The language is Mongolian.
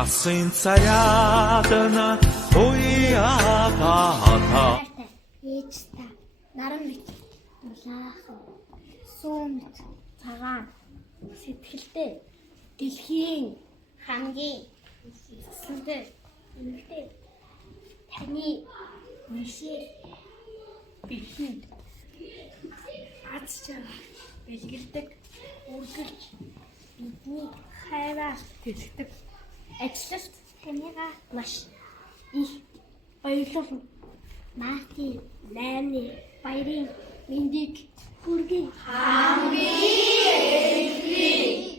Хасын царядна уяагата. Ээж та наран мэт улаахан сүүмт цагаан сэтгэлтэй дэлхийн хамгийн цэцэндээ үнэтэй таны мишээ бихэнд аз жаргал бэлгэлдэг үргэлж бидний хайраар тэлдэг ажилд танийгаа маш их баярлална. Маати найны баярын мэндийг хүргэе. Хамгийн эзний